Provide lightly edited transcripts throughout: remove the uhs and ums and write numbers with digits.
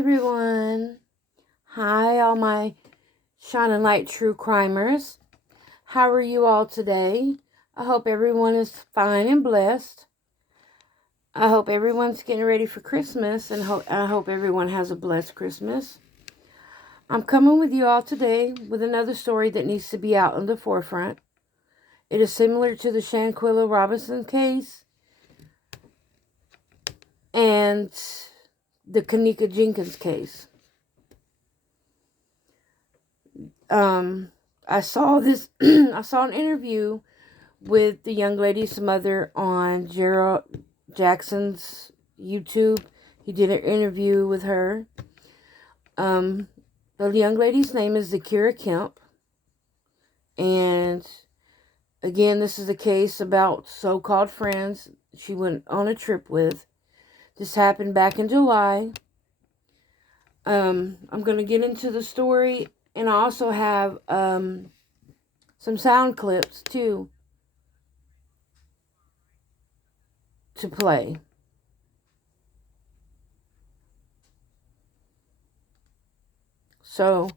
everyone. Hi, all my shining light true crimers. How are you all today? I hope everyone is fine and blessed. I hope everyone's getting ready for Christmas, and I hope everyone has a blessed Christmas. I'm coming with you all today with another story that needs to be out in the forefront. It is similar to the Shanquilla Robinson case and the Kanika Jenkins case. I saw this. I saw an interview with the young lady's mother on Gerald Jackson's YouTube. He did an interview with her. The young lady's name is Zkira Kemp, and again, this is a case about so-called friends she went on a trip with. This happened back in July. I'm going to get into the story, and I also have some sound clips too to play. So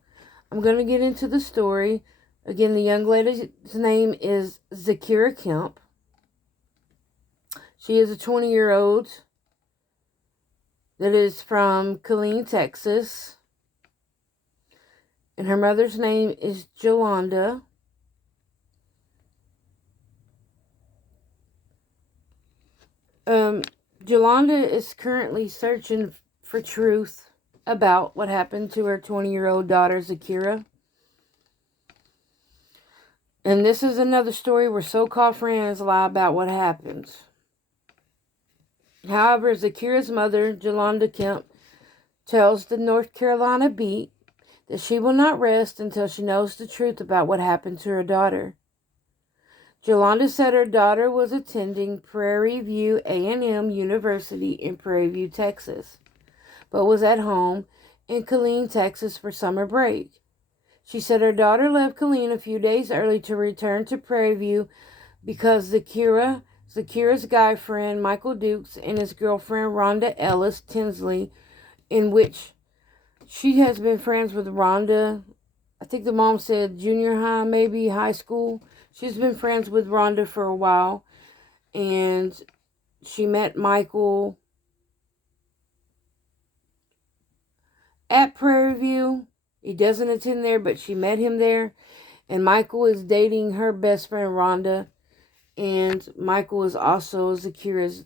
I'm going to get into the story. Again, the young lady's name is Zkira Kemp. She is a 20-year-old that is from Killeen, Texas. And her mother's name is Jolanda. Jolanda is currently searching for truth about what happened to her 20-year-old daughter, Zkira. And this is another story where so-called friends lie about what happened. However, Zkira's mother, Jolanda Kemp, tells the North Carolina Beat that she will not rest until she knows the truth about what happened to her daughter. Jolanda said her daughter was attending Prairie View A&M University in Prairie View, Texas, but was at home in Killeen, Texas for summer break. She said her daughter left Killeen a few days early to return to Prairie View because Zkira's guy friend Michael Dukes and his girlfriend Rhonda Ellis Tinsley, in which she has been friends with Rhonda. I think the mom said junior high, maybe high school. She's been friends with Rhonda for a while, and she met Michael at Prairie View. He doesn't attend there, but she met him there, and Michael is dating her best friend Rhonda, and Michael is also Zkira's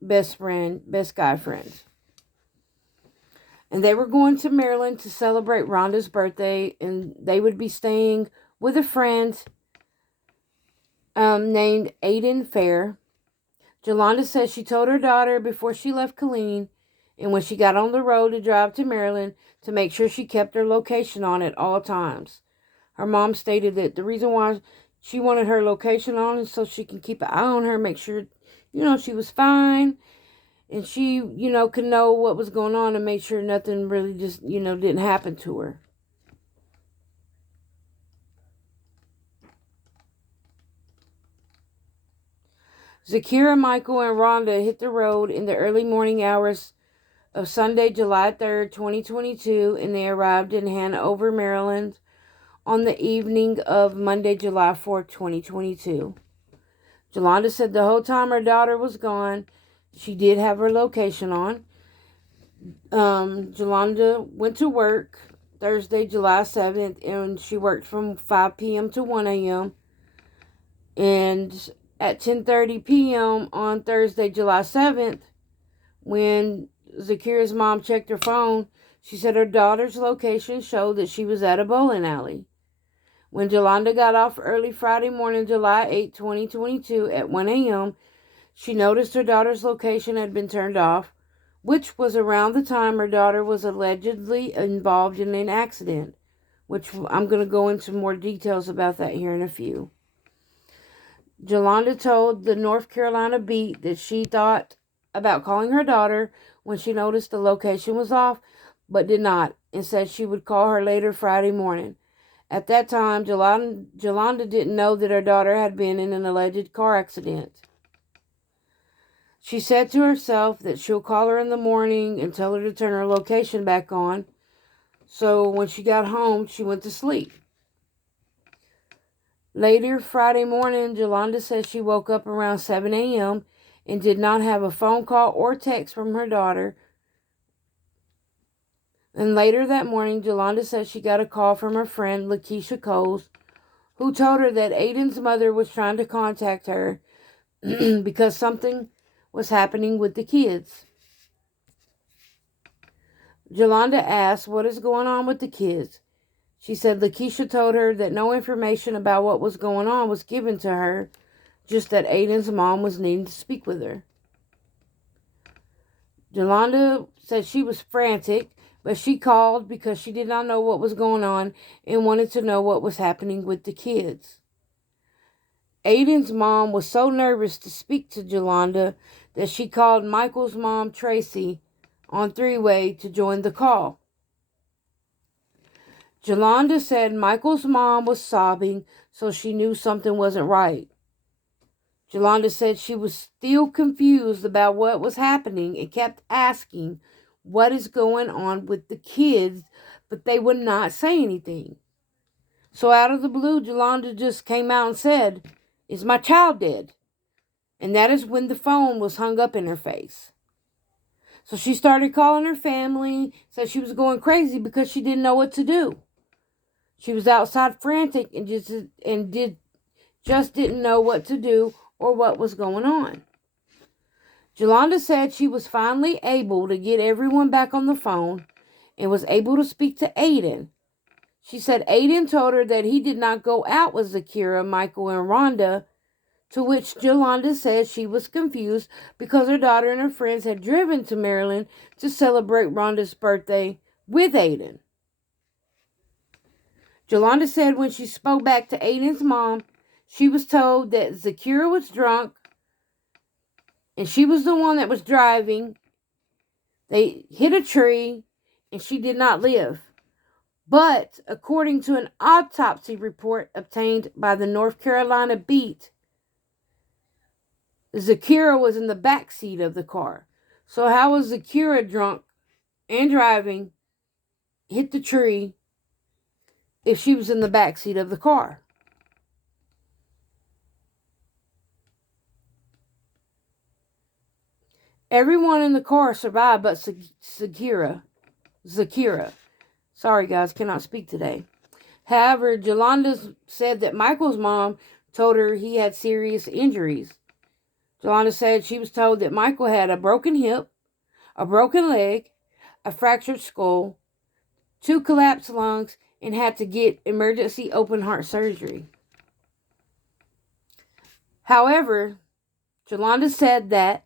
best guy friend. And they were going to Maryland to celebrate Rhonda's birthday, and they would be staying with a friend named Aiden Fair. Jolanda says she told her daughter before she left Killeen, and when she got on the road to drive to Maryland, to make sure she kept her location on at all times. Her mom stated that the reason why she wanted her location on is so she can keep an eye on her, make sure, she was fine, and she, could know what was going on and make sure nothing really just, didn't happen to her. Zkira, Michael, and Rhonda hit the road in the early morning hours of Sunday, July 3rd, 2022, and they arrived in Hanover, Maryland on the evening of Monday, July 4th, 2022. Jolanda said the whole time her daughter was gone, she did have her location on. Jolanda went to work Thursday, July 7th, and she worked from 5 p.m. to 1 a.m. And at 10:30 p.m. on Thursday, July 7th, when Zkira's mom checked her phone, she said her daughter's location showed that she was at a bowling alley. When Jolanda got off early Friday morning, July 8, 2022, at 1 a.m., she noticed her daughter's location had been turned off, which was around the time her daughter was allegedly involved in an accident, which I'm going to go into more details about that here in a few. Jolanda told the North Carolina Beat that she thought about calling her daughter when she noticed the location was off, but did not, and said she would call her later Friday morning. At that time, Jolanda didn't know that her daughter had been in an alleged car accident. She said to herself that she'll call her in the morning and tell her to turn her location back on. So when she got home, she went to sleep. Later Friday morning, Jolanda said she woke up around 7 a.m. and did not have a phone call or text from her daughter. And later that morning, Jolanda said she got a call from her friend, Lakeisha Coles, who told her that Aiden's mother was trying to contact her because something was happening with the kids. Jolanda asked, "What is going on with the kids?" She said Lakeisha told her that no information about what was going on was given to her, just that Aiden's mom was needing to speak with her. Jolanda said she was frantic, but she called because she did not know what was going on and wanted to know what was happening with the kids. Aiden's mom was so nervous to speak to Jolanda that she called Michael's mom, Tracy, on three-way to join the call. Jolanda said Michael's mom was sobbing, so she knew something wasn't right. Jolanda said she was still confused about what was happening and kept asking what is going on with the kids, but they would not say anything. So out of the blue, Jolanda just came out and said, "Is my child dead?" And that is when the phone was hung up in her face. So she started calling her family, said she was going crazy because she didn't know what to do. She was outside frantic and just didn't know what to do or what was going on. Jolanda said she was finally able to get everyone back on the phone and was able to speak to Aiden. She said Aiden told her that he did not go out with Zkira, Michael, and Rhonda, to which Jolanda said she was confused because her daughter and her friends had driven to Maryland to celebrate Rhonda's birthday with Aiden. Jolanda said when she spoke back to Aiden's mom, she was told that Zkira was drunk and she was the one that was driving. They hit a tree and she did not live. But according to an autopsy report obtained by the North Carolina Beat, Zkira was in the back seat of the car. So how was Zkira drunk and driving, hit the tree, if she was in the back seat of the car? Everyone in the car survived but Zkira. Sorry guys, cannot speak today. However, Jolanda said that Michael's mom told her he had serious injuries. Jolanda said she was told that Michael had a broken hip, a broken leg, a fractured skull, 2 collapsed lungs, and had to get emergency open heart surgery. However, Jolanda said that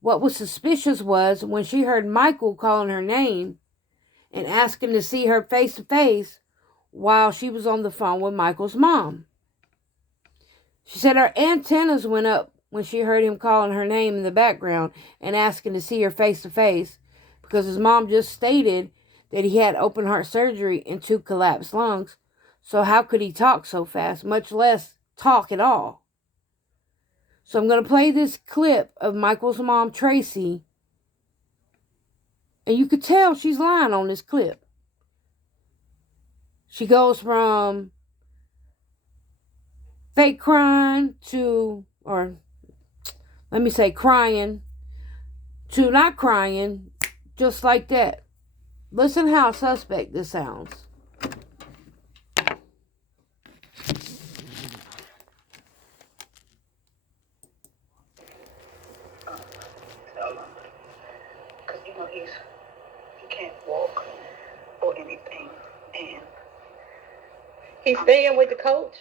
what was suspicious was when she heard Michael calling her name and asking to see her face to face while she was on the phone with Michael's mom. She said her antennas went up when she heard him calling her name in the background and asking to see her face to face because his mom just stated that he had open heart surgery and 2 collapsed lungs. So how could he talk so fast, much less talk at all? So I'm going to play this clip of Michael's mom, Tracy, and you could tell she's lying on this clip. She goes from fake crying to, or let me say crying, to not crying, just like that. Listen how suspect this sounds. Because, he can't walk or anything. And he's staying with the coach?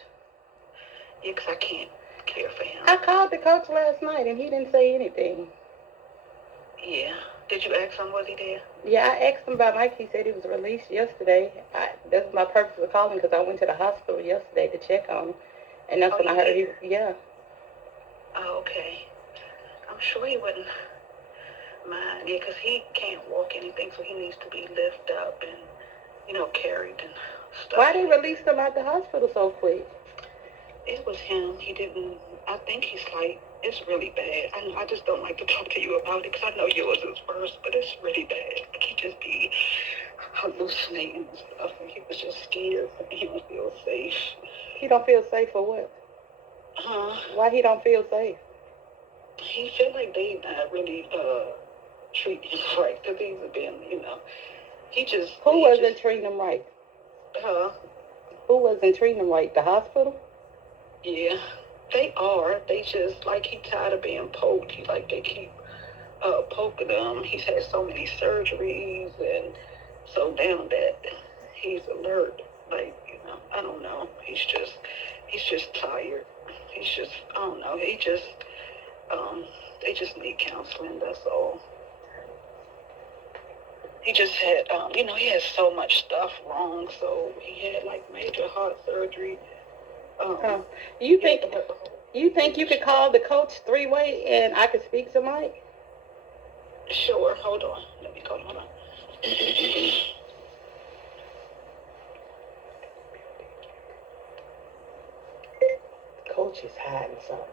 Yeah, because I can't care for him. I called the coach last night and he didn't say anything. Yeah. Did you ask him, was he there? Yeah, I asked him about Mike. He said he was released yesterday. That's my purpose of calling because I went to the hospital yesterday to check on him. And that's when I heard he, yeah. Oh, okay. I'm sure he wouldn't mind. Yeah, because he can't walk anything, so he needs to be lifted up and, carried and stuff. Why they released him out the hospital so quick? It was him. He didn't, I think he's like It's really bad. I just don't like to talk to you about it because I know yours is worse, but it's really bad. Like, he just be hallucinating and stuff, and he was just scared. He don't feel safe. He don't feel safe for what? Why he don't feel safe? He feel like they not really treating him right because he's been, Who wasn't treating him right? Who wasn't treating him right? The hospital? Yeah, they are. They just, like, he tired of being poked. They keep poking him. He's had so many surgeries, and so now that he's alert, I don't know. He's just tired. I don't know. They just need counseling, that's all. He just had, he had so much stuff wrong, so he had, major heart surgery. You think you could call the coach three-way and I could speak to Mike? Sure, hold on. Let me call him. Hold on. Coach is hiding something.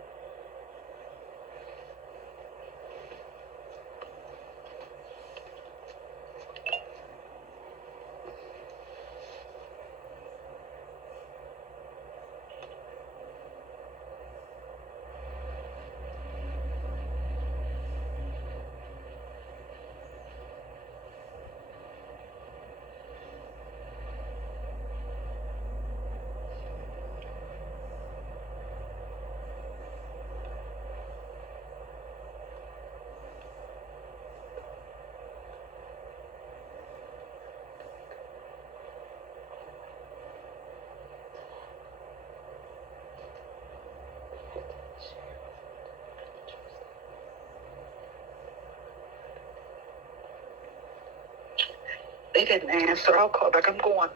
They didn't answer. I'll call back. I'm going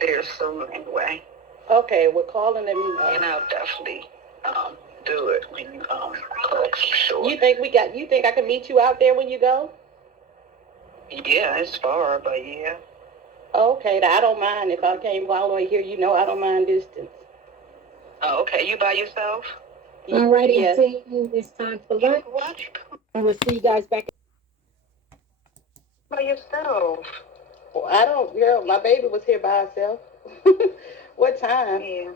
there soon anyway. Okay, we're calling them. And I'll definitely do it when you call, for sure. You think I can meet you out there when you go? Yeah, it's far, but yeah. Okay, I don't mind if I came all the way here. I don't mind distance. Oh, okay. You by yourself? Alrighty, yes. team, it's time for lunch. And we'll see you guys back. By yourself? Well, I don't, girl, my baby was here by herself. What time? Yeah.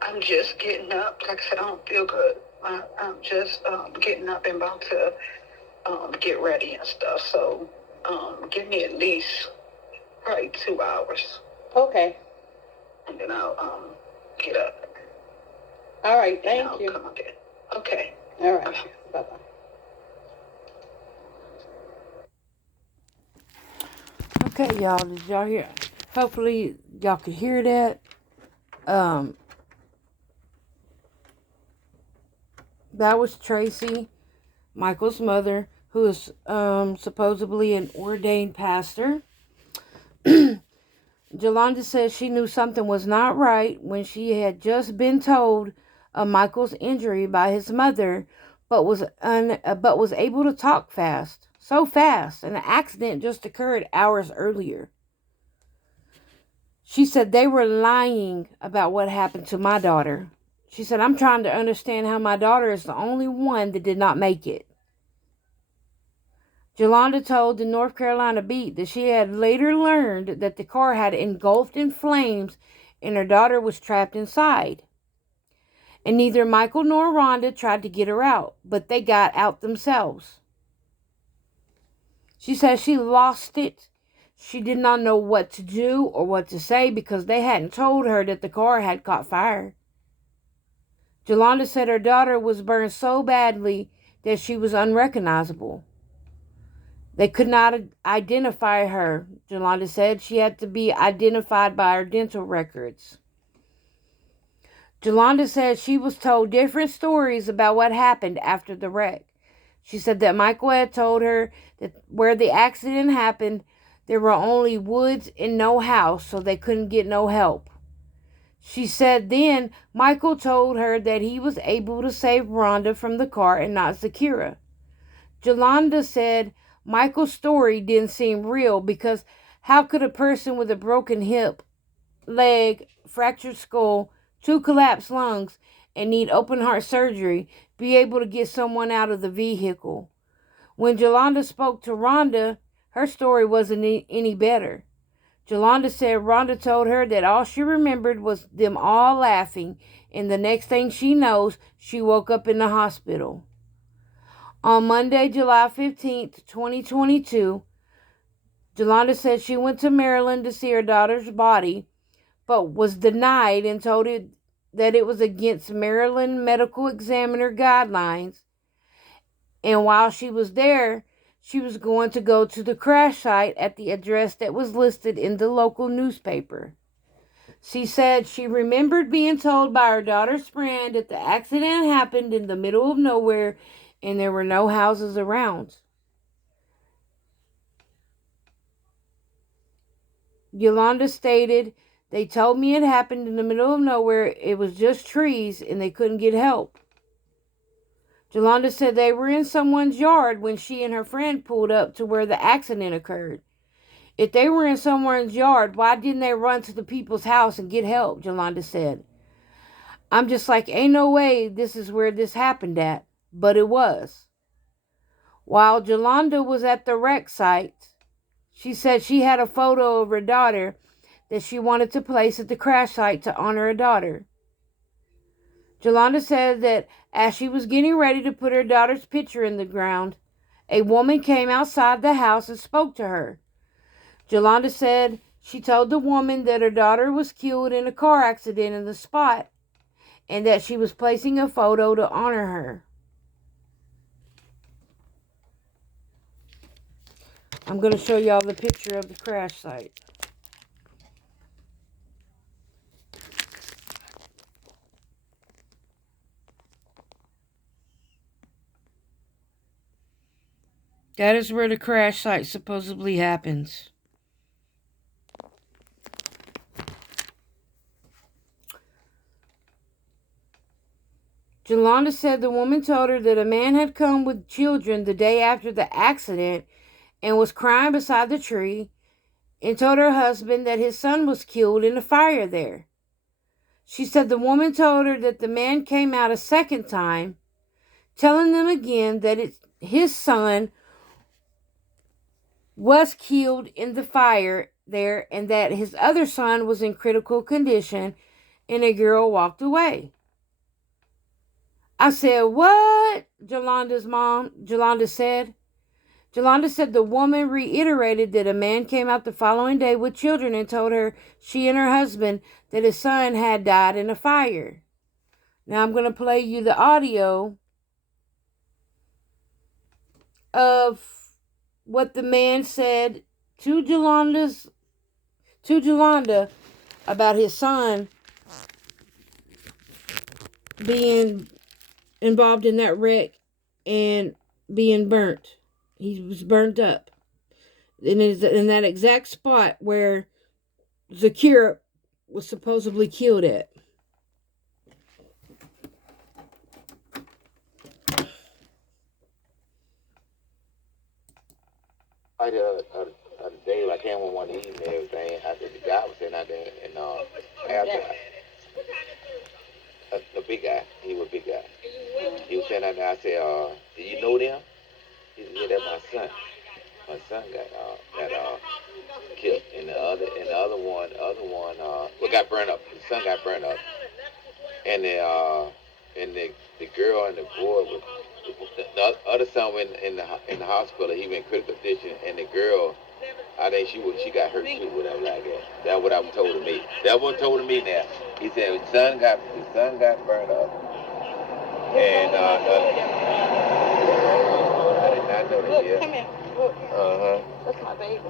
I'm just getting up. Like I said, I don't feel good. I'm just getting up and about to get ready and stuff. So give me at least probably 2 hours. Okay. And then I'll get up. All right, thank you. Come again. Okay. All right. Bye-bye. Okay, y'all, did y'all hear? Hopefully y'all could hear that. That was Tracy, Michael's mother, who is supposedly an ordained pastor. Jolanda says she knew something was not right when she had just been told of Michael's injury by his mother, but was able to talk fast. So fast, and the accident just occurred hours earlier. She said they were lying about what happened to my daughter. She said, I'm trying to understand how my daughter is the only one that did not make it. Jolanda told the North Carolina Beat that she had later learned that the car had engulfed in flames and her daughter was trapped inside. And neither Michael nor Rhonda tried to get her out, but they got out themselves. She says she lost it. She did not know what to do or what to say because they hadn't told her that the car had caught fire. Jolanda said her daughter was burned so badly that she was unrecognizable. They could not identify her. Jolanda said she had to be identified by her dental records. Jolanda said she was told different stories about what happened after the wreck. She said that Michael had told her that where the accident happened, there were only woods and no house, so they couldn't get no help. She said then Michael told her that he was able to save Rhonda from the car and not Zkira. Jolanda said Michael's story didn't seem real because how could a person with a broken hip, leg, fractured skull, 2 collapsed lungs, and need open heart surgery be able to get someone out of the vehicle. When Jolanda spoke to Rhonda, her story wasn't any better. Jolanda said Rhonda told her that all she remembered was them all laughing, and the next thing she knows, she woke up in the hospital. On Monday, July 15th, 2022, Jolanda said she went to Maryland to see her daughter's body, but was denied and told that it was against Maryland medical examiner guidelines. And while she was there, she was going to go to the crash site at the address that was listed in the local newspaper. She said she remembered being told by her daughter's friend that the accident happened in the middle of nowhere and there were no houses around. Yolanda stated, "They told me it happened in the middle of nowhere. It was just trees and they couldn't get help." Jolanda said they were in someone's yard when she and her friend pulled up to where the accident occurred. If they were in someone's yard, why didn't they run to the people's house and get help? Jolanda said. I'm just like, ain't no way this is where this happened at. But it was. While Jolanda was at the wreck site, she said she had a photo of her daughter that she wanted to place at the crash site to honor her daughter. Jolanda said that as she was getting ready to put her daughter's picture in the ground, a woman came outside the house and spoke to her. Jolanda said she told the woman that her daughter was killed in a car accident in the spot and that she was placing a photo to honor her. I'm going to show y'all the picture of the crash site. That is where the crash site supposedly happens. Jolanda said the woman told her that a man had come with children the day after the accident and was crying beside the tree and told her husband that his son was killed in a fire there. She said the woman told her that the man came out a second time, telling them again that his son was killed in the fire there and that his other son was in critical condition, and a girl walked away. I said, "What?" Jolanda said. Jolanda said the woman reiterated that a man came out the following day with children and told her she and her husband that his son had died in a fire. Now I'm going to play you the audio of what the man said to Jolanda about his son being involved in that wreck and being burnt. He was burnt up. And it is in that exact spot where Zkira was supposedly killed at. I the day I came on one evening and everything. I said the guy was sitting out there and after the big guy, he was a big guy. He was sitting out there. I said, "Do you know them?" He said, "Yeah, that's my son. My son got killed, and the other one, well, got burned up. His son got burned up, and the girl and the boy was the other son went in the hospital. He went in critical condition, and the girl, I think she got hurt too, whatever like that. That's what I was told to me. That was told to me now. He said his son got burned up, and I did not know that Look, yet. come here. Look. That's my baby.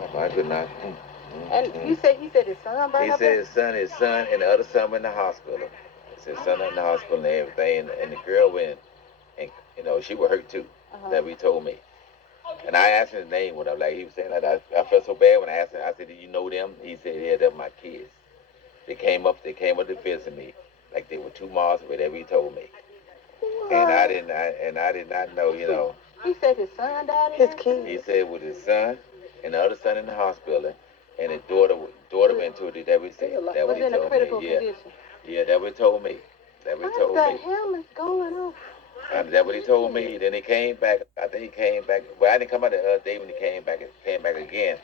Oh my goodness. And he said his son burned up. He said his son, and the other son went in the hospital. He said his son in the hospital and everything, and the girl went, and she was hurt too. That he told me. And I asked him his name, whatever. Like he was saying that I felt so bad when I asked him. I said, "Do you know them?" He said, "Yeah, they're my kids. They came up to visit me, like they were 2 miles away." That he told me. And I did not know, He said his son died. His kid. He said with his son and the other son in the hospital, and his daughter went to it. That we said. That what he told me. Yeah, that what he told me. That's what he What told the me. hell is going on? That's what he told me. Then he came back. I think he came back. Well, I didn't come out the other day when he came back. Came back again.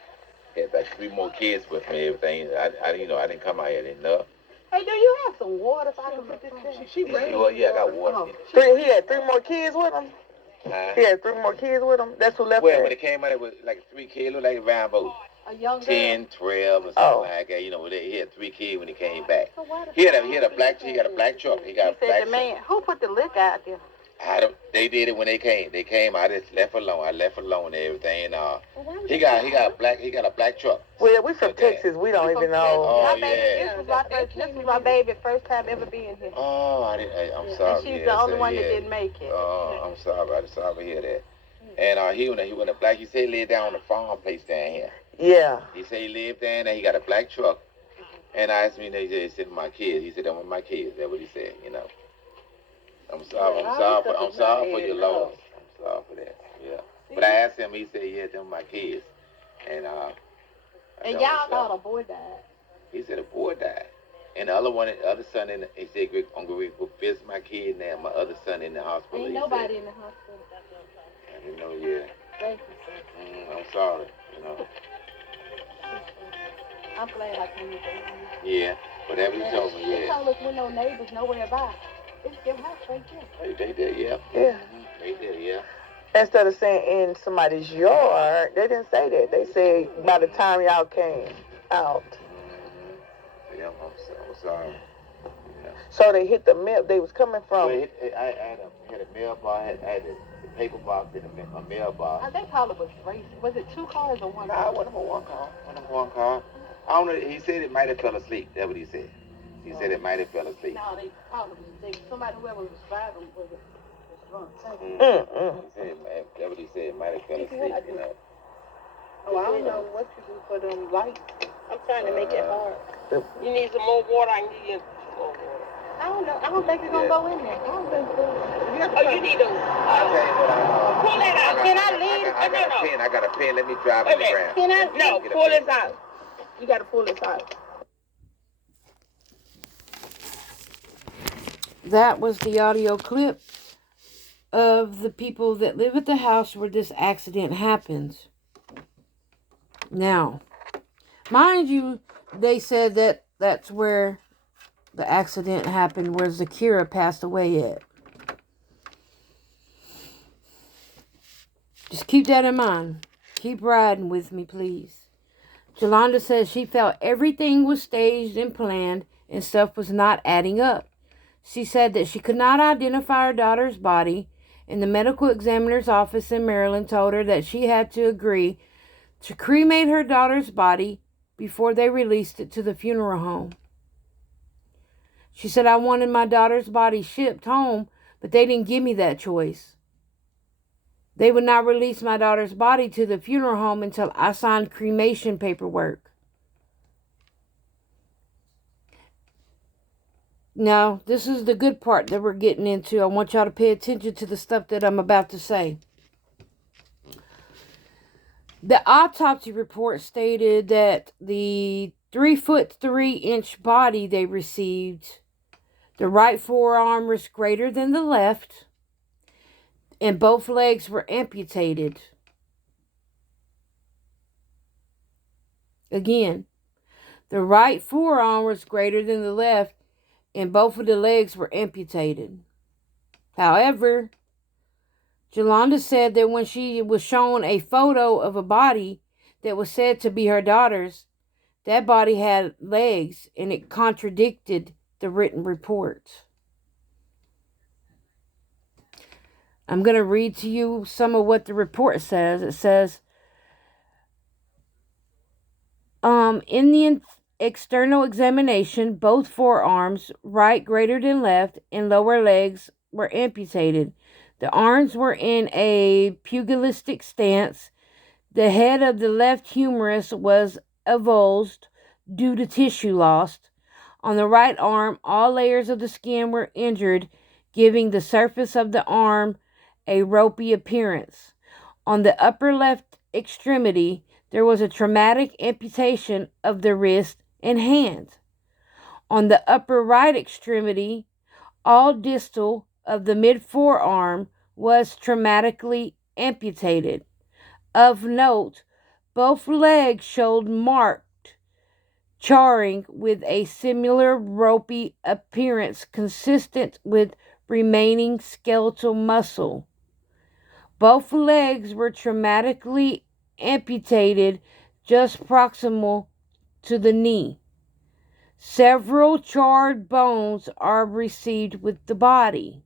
He had like 3 more kids with me. Everything. I didn't come out here enough. Hey, do you have some water so I can put this in? She ready? Well, yeah, I got water. He had 3 more kids with him. He had 3 more kids with him. That's who left. Well, when it came out, it was like 3 kids. Looked like around about A young 10, 12, or something like that. You know, he had 3 kids when he came back. So why the He got a black truck. He got a black the man, who put the liquor out there? They did it when they came. They came. I just left alone. I left alone and everything. He got a black truck. Well, we from Texas. We don't even know. Oh, This was my baby first time ever being here. Oh, I'm sorry. And she's the only one that didn't make it. Oh, I'm sorry. I'm sorry to hear that. And he went a black. He said he lived down on the farm place down here. Yeah. He said he lived down there. He got a black truck. And I asked me, he said, my kids. He said, them were my kids. That's what he said, you know. I'm sorry. I'm sorry for your loss. I'm sorry for that. Yeah. But I asked him. He said, yeah, them my kids. And y'all thought a boy died. He said a boy died. And the other son he said, I'm going to go visit my kid now. My other son in the hospital. Ain't nobody in the hospital. I didn't know. Yeah. Thank you, sir. I'm sorry. You know. I'm glad I came with you. Yeah. But that was told me. They Yeah. told us we're no neighbors nowhere by. It's your house right there. They did. Yeah. Yeah. They did. Yeah. Instead of saying in somebody's yard, they didn't say that. They said by the time y'all came out. Yeah. I'm sorry. Yeah. So they hit the mail. They was coming from. Well, I had a mailbox. I had the paper box in a mailbox. They probably was racing. Was it 2 cars or 1 car? Nah, one of them one car. I don't know. He said it might have fell asleep. That's what he said. He said it might have fell asleep. No, they probably somebody whoever was driving was drunk. He said, that's what he said. It might have fell asleep. You know. Oh, I don't know what you do for them lights. I'm trying to make it hard. You need some more water? I can give you some more water. I don't know. I don't think it's gonna go in there. I don't think so. Oh, you need a... pull that out. Can I leave? I got a pen. Let me drive it around. Can I? No, pull this out. You got to pull this out. That was the audio clip of the people that live at the house where this accident happens. Now, mind you, they said that that's where the accident happened, where Zkira passed away at. Just keep that in mind. Keep riding with me, please. Jolanda says she felt everything was staged and planned and stuff was not adding up. She said that she could not identify her daughter's body, and the medical examiner's office in Maryland told her that she had to agree to cremate her daughter's body before they released it to the funeral home. She said, I wanted my daughter's body shipped home, but they didn't give me that choice. They would not release my daughter's body to the funeral home until I signed cremation paperwork. Now, this is the good part that we're getting into. I want y'all to pay attention to the stuff that I'm about to say. The autopsy report stated that the 3'3" body they received, the right forearm was greater than the left, and both legs were amputated. Again, the right forearm was greater than the left, and both of the legs were amputated. However, Jolanda said that when she was shown a photo of a body that was said to be her daughter's, that body had legs, and it contradicted the written report. I'm going to read to you some of what the report says. It says, in the external examination, both forearms, right greater than left, and lower legs were amputated. The arms were in a pugilistic stance. The head of the left humerus was avulsed due to tissue loss. On the right arm, all layers of the skin were injured, giving the surface of the arm a ropey appearance. On the upper left extremity, there was a traumatic amputation of the wrist and hand. On the upper right extremity, All distal of the mid-forearm was traumatically amputated. Of note, both legs showed marked charring with a similar ropey appearance consistent with remaining skeletal muscle. Both legs were traumatically amputated just proximal to the knee. Several charred bones are received with the body.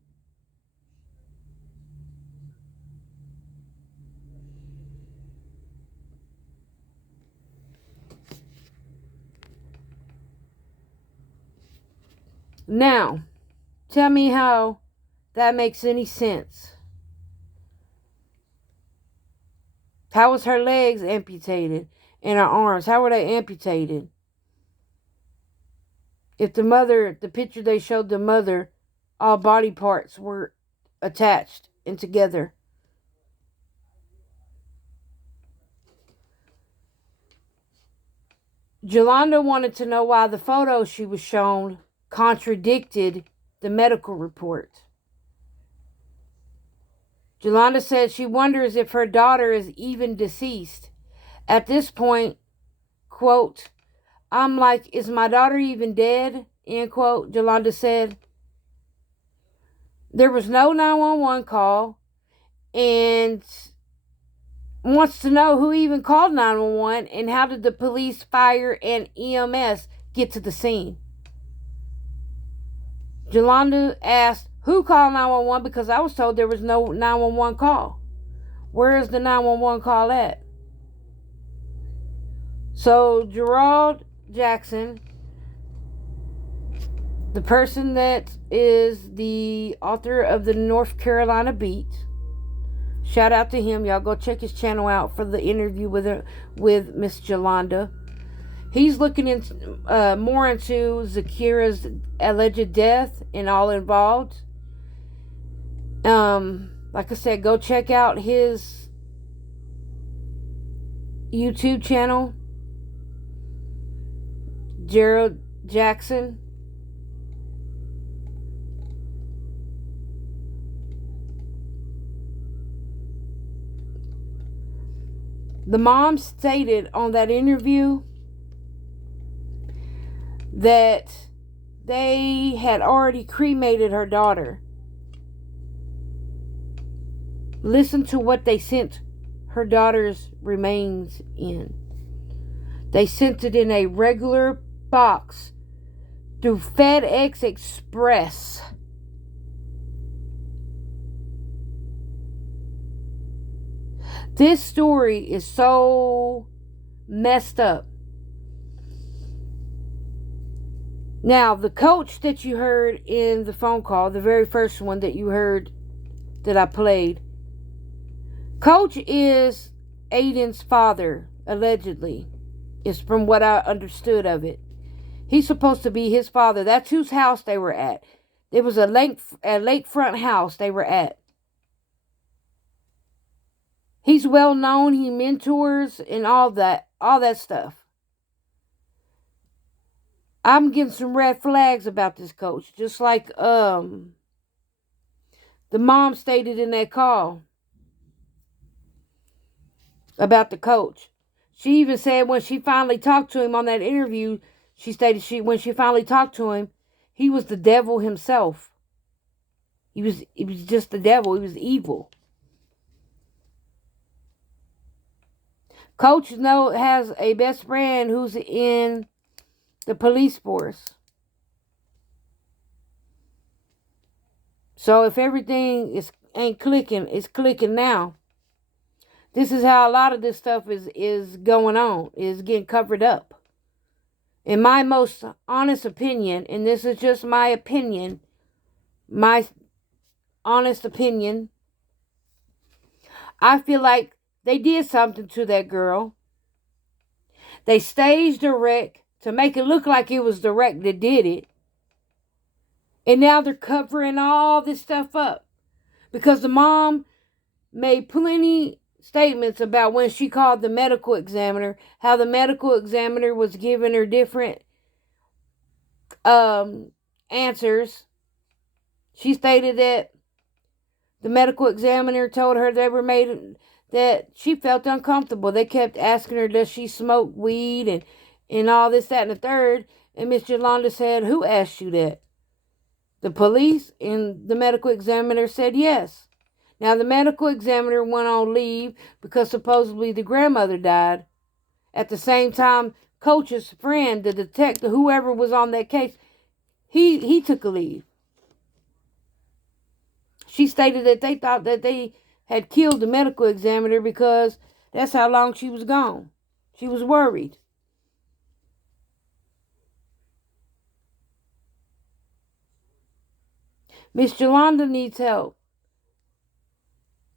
Now, tell me how that makes any sense. How was her legs amputated and her arms? How were they amputated? If the picture they showed the mother, all body parts were attached and together. Yolanda wanted to know why the photos she was shown contradicted the medical report. Yolanda said she wonders if her daughter is even deceased. At this point, quote, I'm like, is my daughter even dead? End quote, Yolanda said. There was no 911 call and wants to know who even called 911 and how did the police, fire, and EMS get to the scene. Yolanda asked, who called 911 because I was told there was no 911 call. Where is the 911 call at? So Gerald Jackson, the person that is the author of the North Carolina Beat, shout out to him. Y'all go check his channel out for the interview with Miss Yolanda. He's looking more into Zkira's alleged death and all involved. Like I said, go check out his YouTube channel, Gerald Jackson. The mom stated on that interview that they had already cremated her daughter. Listen to what they sent her daughter's remains in. They sent it in a regular box through FedEx Express. This story is so messed up. Now, the coach that you heard in the phone call, the very first one that you heard that I played, Coach is Aiden's father, allegedly. Is from what I understood of it. He's supposed to be his father. That's whose house they were at. It was a lakefront house they were at. He's well known. He mentors and all that stuff. I'm getting some red flags about this coach, just like the mom stated in that call about the coach. She even said when she finally talked to him on that interview, she stated when she finally talked to him, he was the devil himself. He was just the devil. He was evil. Coach has a best friend who's in the police force. So if everything ain't clicking, it's clicking now. This is how a lot of this stuff is going on, is getting covered up. In my most honest opinion, and this is just my opinion, my honest opinion, I feel like they did something to that girl. They staged a wreck to make it look like it was the wreck that did it. And now they're covering all this stuff up. Because the mom made plenty statements about when she called the medical examiner, how the medical examiner was giving her different answers She stated that the medical examiner told her that she felt uncomfortable. They kept asking her, does she smoke weed and all this, that, and the third. And Miss Yolanda said, who asked you that? The police. And the medical examiner said yes. Now, the medical examiner went on leave because supposedly the grandmother died. At the same time, Coach's friend, the detective, whoever was on that case, he took a leave. She stated that they thought that they had killed the medical examiner because that's how long she was gone. She was worried. Miss Yolanda needs help.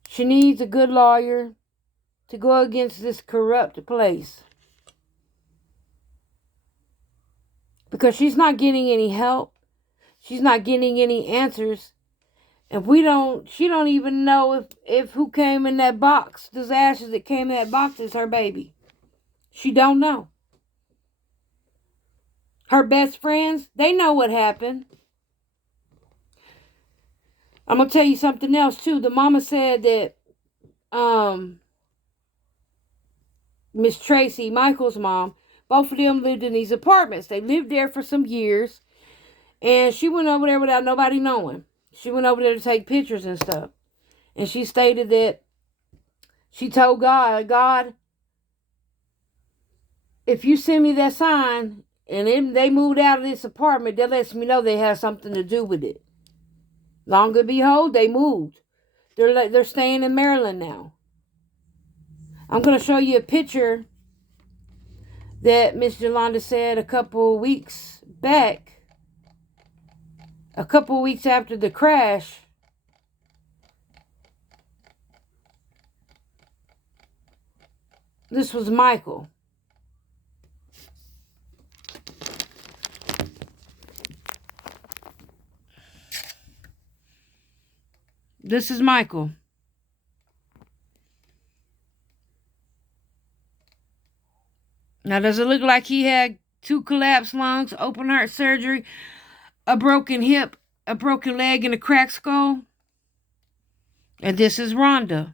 She needs a good lawyer to go against this corrupt place. Because she's not getting any help. She's not getting any answers. And she don't even know if who came in that box, those ashes that came in that box is her baby. She don't know. Her best friends, they know what happened. I'm going to tell you something else, too. The mama said that Miss Tracy, Michael's mom, both of them lived in these apartments. They lived there for some years. And she went over there without nobody knowing. She went over there to take pictures and stuff. And she stated that she told God, if you send me that sign and they moved out of this apartment, that lets me know they have something to do with it. Long and behold, they moved. They're staying in Maryland now. I'm going to show you a picture that Miss Yolanda said a couple weeks back, a couple weeks after the crash. This was Michael. This is Michael. Now, does it look like he had 2 collapsed lungs, open heart surgery, a broken hip, a broken leg, and a cracked skull? And this is Rhonda.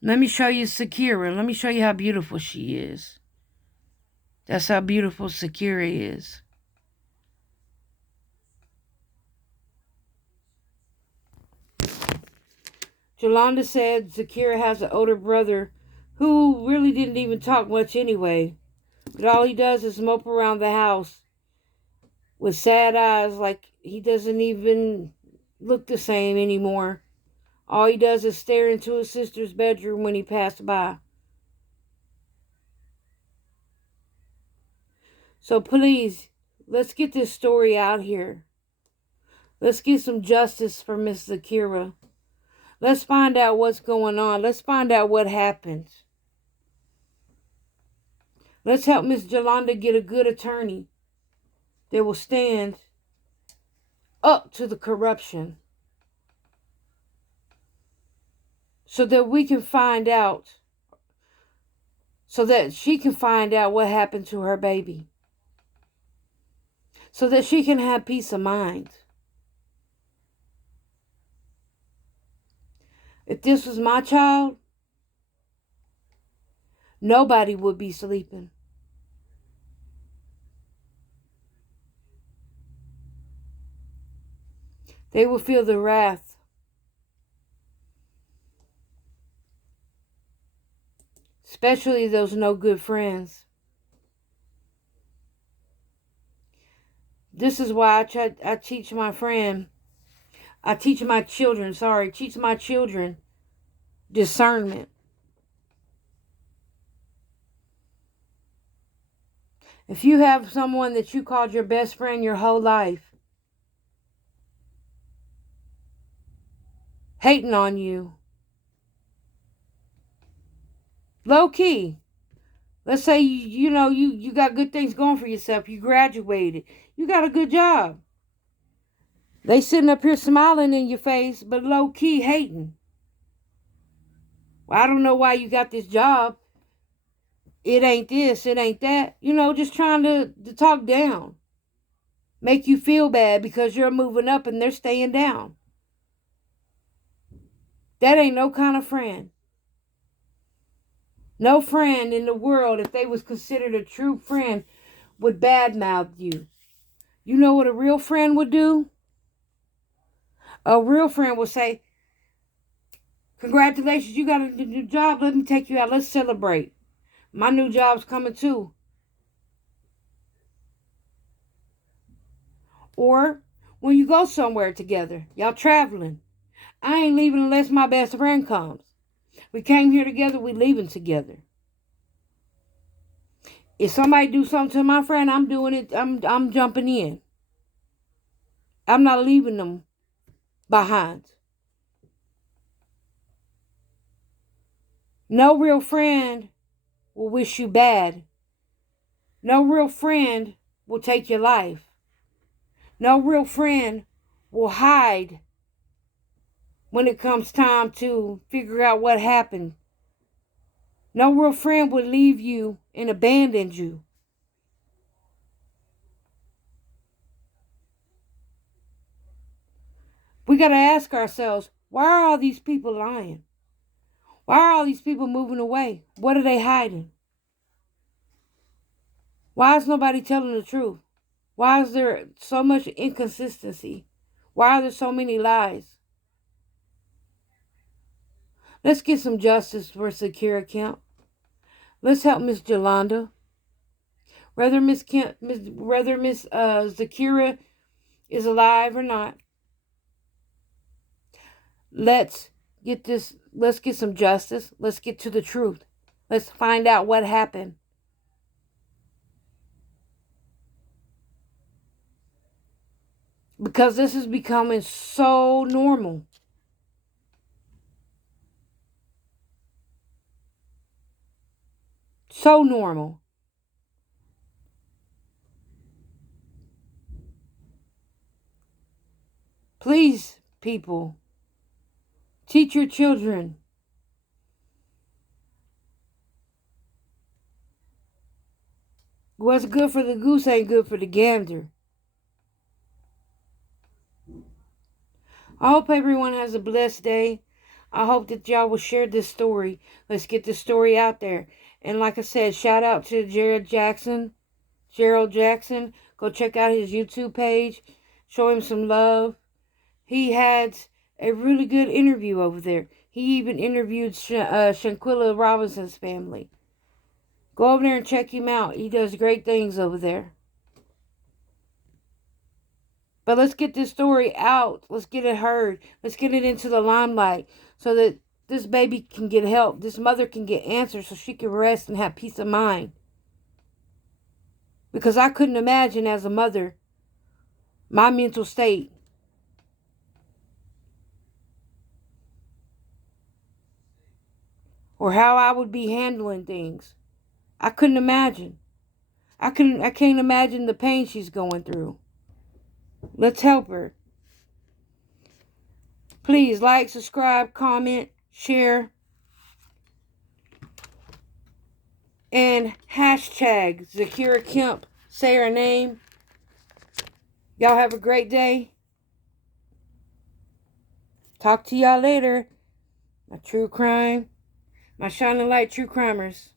Let me show you Zkira. Let me show you how beautiful she is. That's how beautiful Zkira is. Yolanda said Zkira has an older brother who really didn't even talk much anyway. But all he does is mope around the house with sad eyes, like he doesn't even look the same anymore. All he does is stare into his sister's bedroom when he passed by. So please, let's get this story out here. Let's get some justice for Miss Zkira. Let's find out what's going on. Let's find out what happened. Let's help Miss Yolanda get a good attorney that will stand up to the corruption so that we can find out, so that she can find out what happened to her baby, so that she can have peace of mind. If this was my child, nobody would be sleeping. They will feel the wrath. Especially those no good friends. This is why I teach my children discernment. If you have someone that you called your best friend your whole life, hating on you, low key, let's say you got good things going for yourself, you graduated, you got a good job. They sitting up here smiling in your face, but low key hating. Well, I don't know why you got this job. it ain't this, it ain't that. You know, just trying to talk down. Make you feel bad because you're moving up and they're staying down. That ain't no kind of friend. No friend in the world, if they was considered a true friend, would badmouth you. You know what a real friend would do? A real friend would say, congratulations, you got a new job. Let me take you out. Let's celebrate. My new job's coming too. Or when you go somewhere together, y'all traveling. I ain't leaving unless my best friend comes. We came here together, we leaving together. If somebody do something to my friend, I'm doing it. I'm jumping in. I'm not leaving them behind. No real friend will wish you bad. No real friend will take your life. No real friend will hide when it comes time to figure out what happened. No real friend will leave you and abandon you. We got to ask ourselves, why are all these people lying? Why are all these people moving away? What are they hiding? Why is nobody telling the truth? Why is there so much inconsistency? Why are there so many lies? Let's get some justice for Zkira Kemp. Let's help Miss Jolanda. Whether Miss Zkira is alive or not, let's get some justice. Let's get to the truth. Let's find out what happened. Because this is becoming so normal. So normal. Please, people, teach your children. What's good for the goose ain't good for the gander. I hope everyone has a blessed day. I hope that y'all will share this story. Let's get this story out there. And like I said, shout out to Gerald Jackson. Go check out his YouTube page. Show him some love. He had a really good interview over there. He even interviewed Shanquilla Robinson's family. Go over there and check him out. He does great things over there. But let's get this story out. Let's get it heard. Let's get it into the limelight so that this baby can get help. This mother can get answers so she can rest and have peace of mind. Because I couldn't imagine as a mother my mental state. Or how I would be handling things. I couldn't imagine. I can't imagine the pain she's going through. Let's help her. Please like, subscribe, comment, share. And hashtag Zkira Kemp. Say her name. Y'all have a great day. Talk to y'all later. My shining light true crimers.